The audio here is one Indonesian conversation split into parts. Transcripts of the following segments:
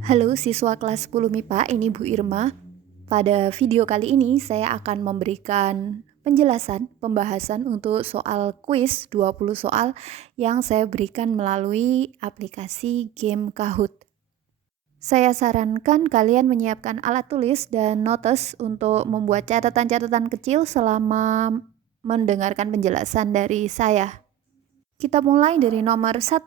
Halo siswa kelas 10 MIPA, ini Bu Irma. Pada video kali ini saya akan memberikan pembahasan untuk soal kuis 20 soal yang saya berikan melalui aplikasi game Kahoot. Saya sarankan kalian menyiapkan alat tulis dan notes untuk membuat catatan-catatan kecil selama mendengarkan penjelasan dari saya. Kita mulai dari nomor 1.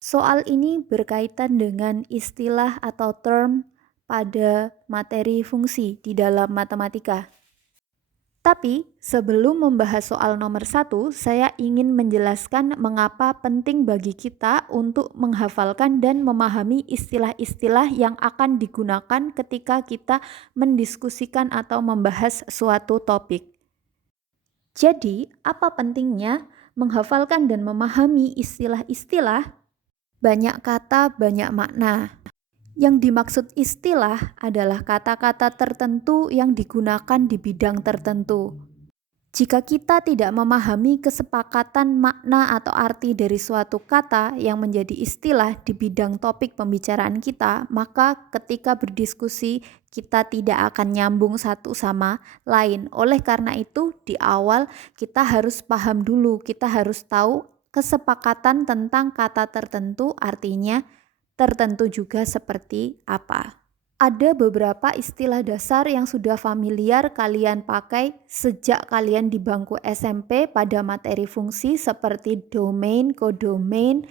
Soal ini berkaitan dengan istilah atau term pada materi fungsi di dalam matematika. Tapi sebelum membahas soal nomor 1, saya ingin menjelaskan mengapa penting bagi kita untuk menghafalkan dan memahami istilah-istilah yang akan digunakan ketika kita mendiskusikan atau membahas suatu topik. Jadi, apa pentingnya menghafalkan dan memahami istilah-istilah? Banyak kata, banyak makna. Yang dimaksud istilah adalah kata-kata tertentu yang digunakan di bidang tertentu. Jika kita tidak memahami kesepakatan makna atau arti dari suatu kata yang menjadi istilah di bidang topik pembicaraan kita, maka ketika berdiskusi kita tidak akan nyambung satu sama lain. Oleh karena itu, di awal kita harus paham dulu, kita harus tahu kesepakatan tentang kata tertentu artinya tertentu juga seperti apa. Ada beberapa istilah dasar yang sudah familiar kalian pakai sejak kalian di bangku SMP pada materi fungsi seperti domain, kodomain,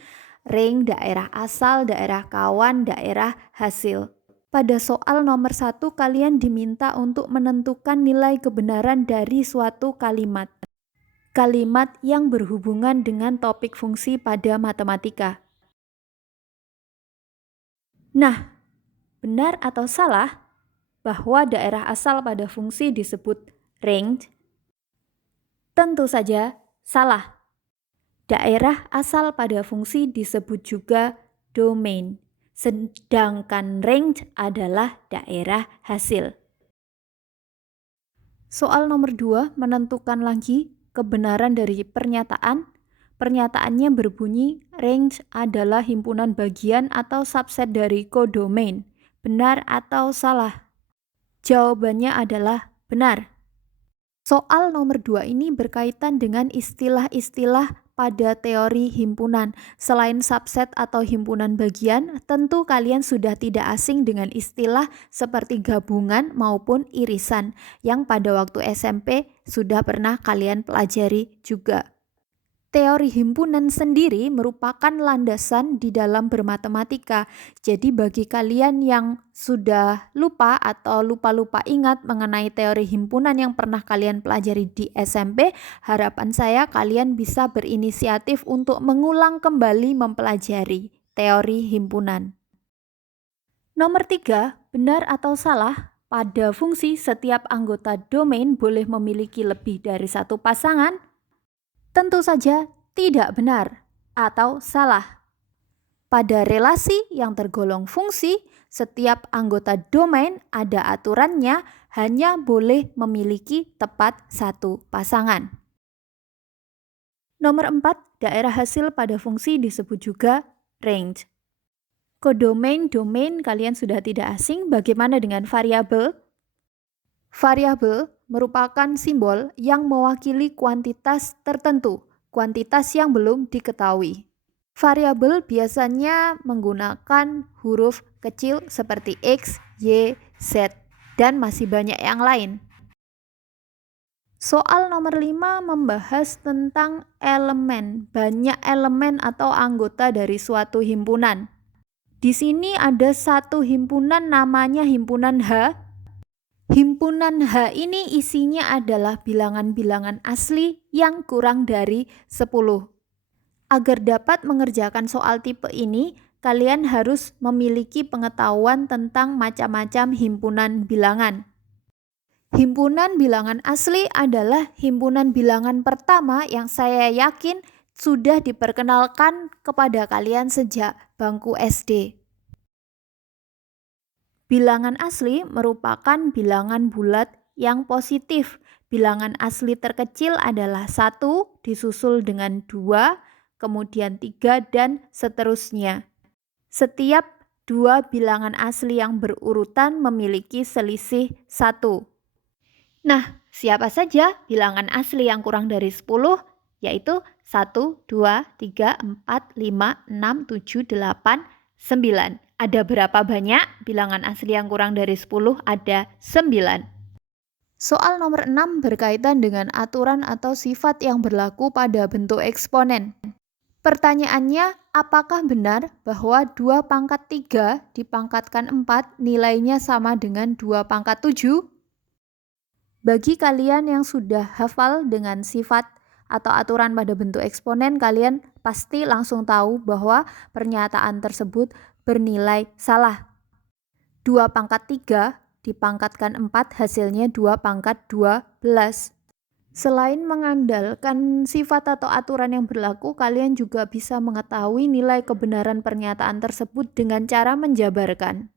ring, daerah asal, daerah kawan, daerah hasil. Pada soal nomor 1 kalian diminta untuk menentukan nilai kebenaran dari suatu kalimat. Kalimat yang berhubungan dengan topik fungsi pada matematika. Nah, benar atau salah bahwa daerah asal pada fungsi disebut range? Tentu saja salah. Daerah asal pada fungsi disebut juga domain, sedangkan range adalah daerah hasil. Soal nomor 2 menentukan lagi kebenaran dari pernyataan. Pernyataannya berbunyi, range adalah himpunan bagian atau subset dari kodomain. Benar atau salah? Jawabannya adalah benar. Soal nomor 2 ini berkaitan dengan istilah-istilah pada teori himpunan. Selain subset atau himpunan bagian, tentu kalian sudah tidak asing dengan istilah seperti gabungan maupun irisan yang pada waktu SMP sudah pernah kalian pelajari juga. Teori himpunan sendiri merupakan landasan di dalam bermatematika. Jadi bagi kalian yang sudah lupa atau lupa-lupa ingat mengenai teori himpunan yang pernah kalian pelajari di SMP, harapan saya kalian bisa berinisiatif untuk mengulang kembali mempelajari teori himpunan. Nomor 3, benar atau salah? Pada fungsi setiap anggota domain boleh memiliki lebih dari satu pasangan? Tentu saja tidak benar atau salah. Pada relasi yang tergolong fungsi, setiap anggota domain ada aturannya hanya boleh memiliki tepat satu pasangan. Nomor 4, daerah hasil pada fungsi disebut juga range. Kodomain, domain kalian sudah tidak asing, bagaimana dengan variabel? Variabel merupakan simbol yang mewakili kuantitas tertentu, kuantitas yang belum diketahui. Variabel biasanya menggunakan huruf kecil seperti X, Y, Z, dan masih banyak yang lain. Soal nomor 5 membahas tentang elemen, banyak elemen atau anggota dari suatu himpunan. Di sini ada satu himpunan namanya himpunan H. Himpunan H ini isinya adalah bilangan-bilangan asli yang kurang dari 10. Agar dapat mengerjakan soal tipe ini, kalian harus memiliki pengetahuan tentang macam-macam himpunan bilangan. Himpunan bilangan asli adalah himpunan bilangan pertama yang saya yakin sudah diperkenalkan kepada kalian sejak bangku SD. Bilangan asli merupakan bilangan bulat yang positif. Bilangan asli terkecil adalah 1, disusul dengan 2, kemudian 3, dan seterusnya. Setiap dua bilangan asli yang berurutan memiliki selisih 1. Nah, siapa saja bilangan asli yang kurang dari 10? Yaitu 1, 2, 3, 4, 5, 6, 7, 8, 9. Ada berapa banyak bilangan asli yang kurang dari 10? Ada 9. Soal nomor 6 berkaitan dengan aturan atau sifat yang berlaku pada bentuk eksponen. Pertanyaannya, apakah benar bahwa 2 pangkat 3 dipangkatkan 4 nilainya sama dengan 2 pangkat 7? Bagi kalian yang sudah hafal dengan sifat atau aturan pada bentuk eksponen, kalian pasti langsung tahu bahwa pernyataan tersebut bernilai salah. 2 pangkat 3 dipangkatkan 4 hasilnya 2 pangkat 12. Selain mengandalkan sifat atau aturan yang berlaku, kalian juga bisa mengetahui nilai kebenaran pernyataan tersebut dengan cara menjabarkan.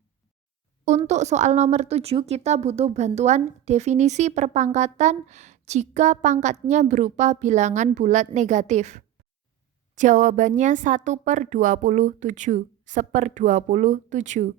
Untuk soal nomor 7, kita butuh bantuan definisi perpangkatan jika pangkatnya berupa bilangan bulat negatif. Jawabannya 1/27, 1/27.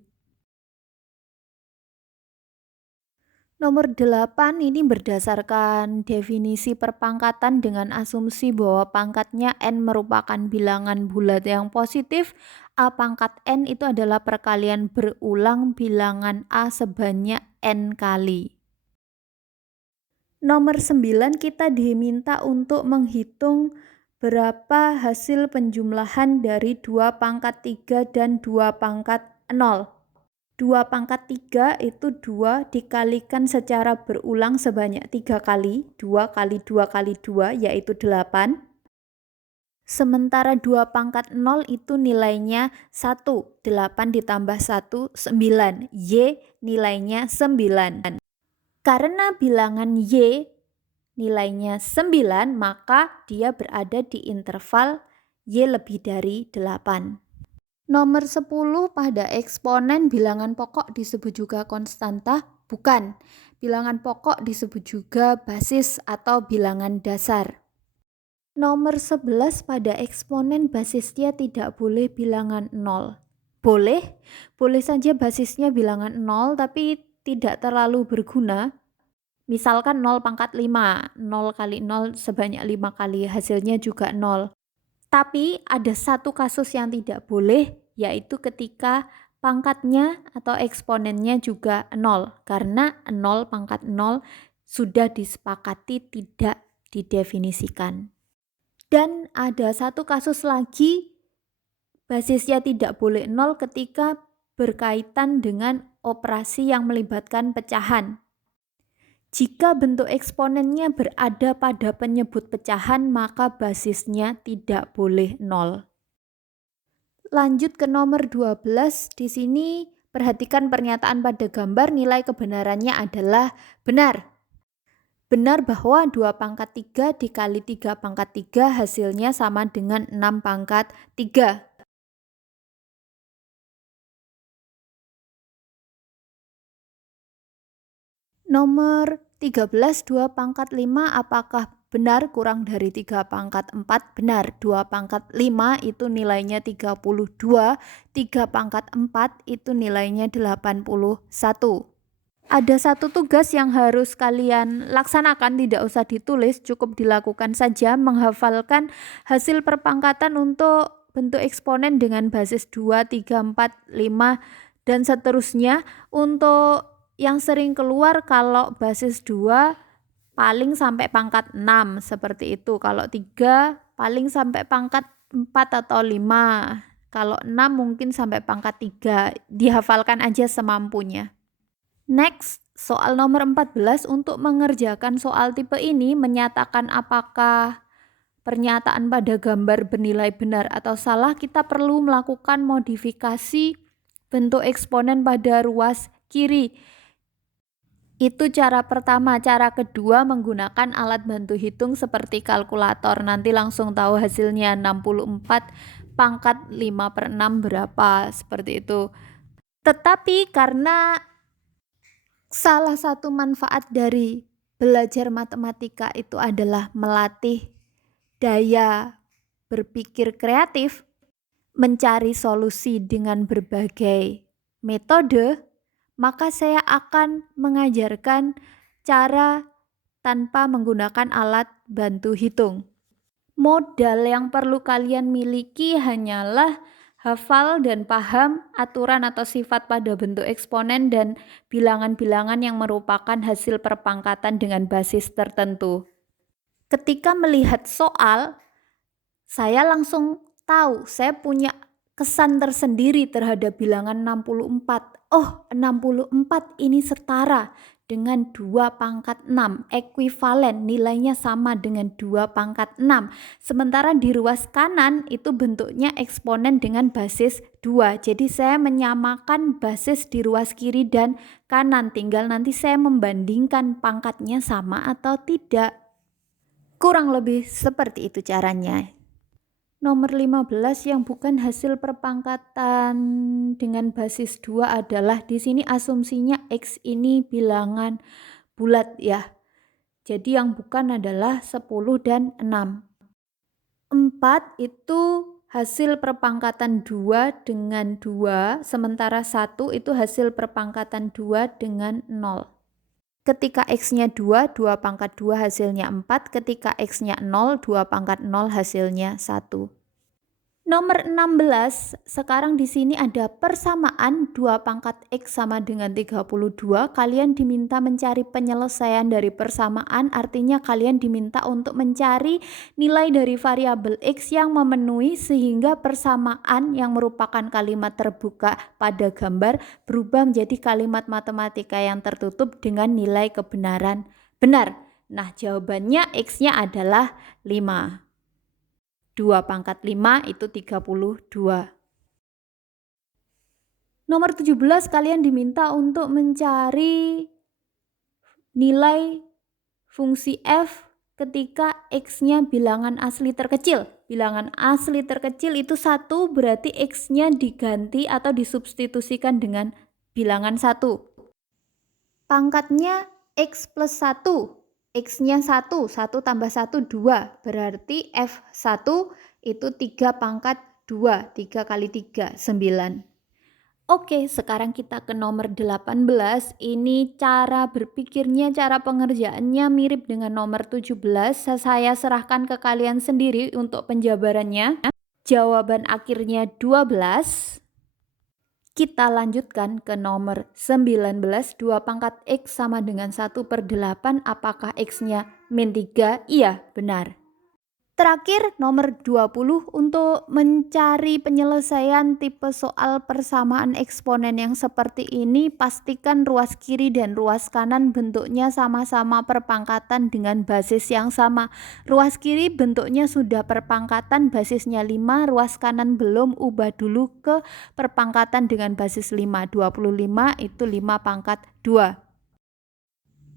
Nomor 8 ini berdasarkan definisi perpangkatan dengan asumsi bahwa pangkatnya n merupakan bilangan bulat yang positif. A pangkat n itu adalah perkalian berulang bilangan A sebanyak n kali. Nomor 9 kita diminta untuk menghitung berapa hasil penjumlahan dari 2 pangkat 3 dan 2 pangkat 0. 2 pangkat 3 itu 2 dikalikan secara berulang sebanyak 3 kali. 2 kali 2 kali 2 yaitu 8. Sementara 2 pangkat 0 itu nilainya 1. 8 ditambah 1, 9. Y nilainya 9. Karena bilangan Y nilainya 9, maka dia berada di interval Y lebih dari 8. Nomor 10 pada eksponen bilangan pokok disebut juga konstanta? Bukan. Bilangan pokok disebut juga basis atau bilangan dasar. Nomor 11 pada eksponen basisnya tidak boleh bilangan 0. Boleh saja basisnya bilangan 0 tapi tidak terlalu berguna. Misalkan 0 pangkat 5, 0 kali 0 sebanyak 5 kali, hasilnya juga 0. Tapi ada satu kasus yang tidak boleh, yaitu ketika pangkatnya atau eksponennya juga 0. Karena 0 pangkat 0 sudah disepakati tidak didefinisikan. Dan ada satu kasus lagi, basisnya tidak boleh 0 ketika berkaitan dengan operasi yang melibatkan pecahan. Jika bentuk eksponennya berada pada penyebut pecahan, maka basisnya tidak boleh 0. Lanjut ke nomor 12, di sini perhatikan pernyataan pada gambar, nilai kebenarannya adalah benar. Benar bahwa 2 pangkat 3 dikali 3 pangkat 3 hasilnya sama dengan 6 pangkat 3. Nomor 13, 2 pangkat 5 apakah benar kurang dari 3 pangkat 4? Benar, 2 pangkat 5 itu nilainya 32, 3 pangkat 4 itu nilainya 81. Ada satu tugas yang harus kalian laksanakan, tidak usah ditulis, cukup dilakukan saja, menghafalkan hasil perpangkatan untuk bentuk eksponen dengan basis 2, 3, 4, 5, dan seterusnya. Untuk yang sering keluar kalau basis 2 paling sampai pangkat 6 seperti itu. Kalau 3 paling sampai pangkat 4 atau 5. Kalau 6 mungkin sampai pangkat 3. Dihafalkan aja semampunya. Next, soal nomor 14. Untuk mengerjakan soal tipe ini menyatakan apakah pernyataan pada gambar bernilai benar atau salah, kita perlu melakukan modifikasi bentuk eksponen pada ruas kiri. Itu cara pertama. Cara kedua menggunakan alat bantu hitung seperti kalkulator. Nanti langsung tahu hasilnya 64 pangkat 5/6 berapa, seperti itu. Tetapi karena salah satu manfaat dari belajar matematika itu adalah melatih daya berpikir kreatif, mencari solusi dengan berbagai metode, maka saya akan mengajarkan cara tanpa menggunakan alat bantu hitung. Modal yang perlu kalian miliki hanyalah hafal dan paham aturan atau sifat pada bentuk eksponen dan bilangan-bilangan yang merupakan hasil perpangkatan dengan basis tertentu. Ketika melihat soal, saya langsung tahu, saya punya kesan tersendiri terhadap bilangan 64. Oh, 64 ini setara dengan 2 pangkat 6, ekuivalen, nilainya sama dengan 2 pangkat 6. Sementara di ruas kanan itu bentuknya eksponen dengan basis 2. Jadi saya menyamakan basis di ruas kiri dan kanan, tinggal nanti saya membandingkan pangkatnya sama atau tidak. Kurang lebih seperti itu caranya. Nomor 15 yang bukan hasil perpangkatan dengan basis 2 adalah di sini asumsinya X ini bilangan bulat ya. Jadi yang bukan adalah 10 dan 6. 4 itu hasil perpangkatan 2 dengan 2, sementara 1 itu hasil perpangkatan 2 dengan 0. Ketika X-nya 2, 2 pangkat 2 hasilnya 4. Ketika X-nya 0, 2 pangkat 0 hasilnya 1. Nomor 16, sekarang di sini ada persamaan 2 pangkat X sama dengan 32. Kalian diminta mencari penyelesaian dari persamaan, artinya kalian diminta untuk mencari nilai dari variabel X yang memenuhi sehingga persamaan yang merupakan kalimat terbuka pada gambar berubah menjadi kalimat matematika yang tertutup dengan nilai kebenaran benar. Nah, jawabannya X-nya adalah 5. 2 pangkat 5 itu 32. Nomor 17, kalian diminta untuk mencari nilai fungsi f ketika X-nya bilangan asli terkecil. Bilangan asli terkecil itu 1, berarti X-nya diganti atau disubstitusikan dengan bilangan 1. Pangkatnya X plus 1. X-nya 1, 1 tambah 1, 2. Berarti F1 itu 3 pangkat 2, 3 kali 3, 9. Oke, sekarang kita ke nomor 18. Ini cara berpikirnya, cara pengerjaannya mirip dengan nomor 17. Saya serahkan ke kalian sendiri untuk penjabarannya. Jawaban akhirnya 12. Kita lanjutkan ke nomor 19, 2 pangkat X sama dengan 1/8, apakah X-nya min 3? Iya, benar. Terakhir, nomor 20, untuk mencari penyelesaian tipe soal persamaan eksponen yang seperti ini, pastikan ruas kiri dan ruas kanan bentuknya sama-sama perpangkatan dengan basis yang sama. Ruas kiri bentuknya sudah perpangkatan, basisnya 5, ruas kanan belum, ubah dulu ke perpangkatan dengan basis 5. 25 itu 5 pangkat 2.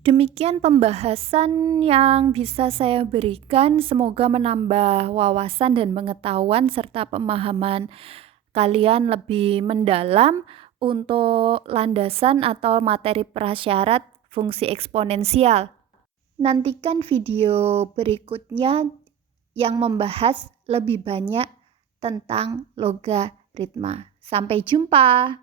Demikian pembahasan yang bisa saya berikan, semoga menambah wawasan dan pengetahuan serta pemahaman kalian lebih mendalam untuk landasan atau materi prasyarat fungsi eksponensial. Nantikan video berikutnya yang membahas lebih banyak tentang logaritma. Sampai jumpa.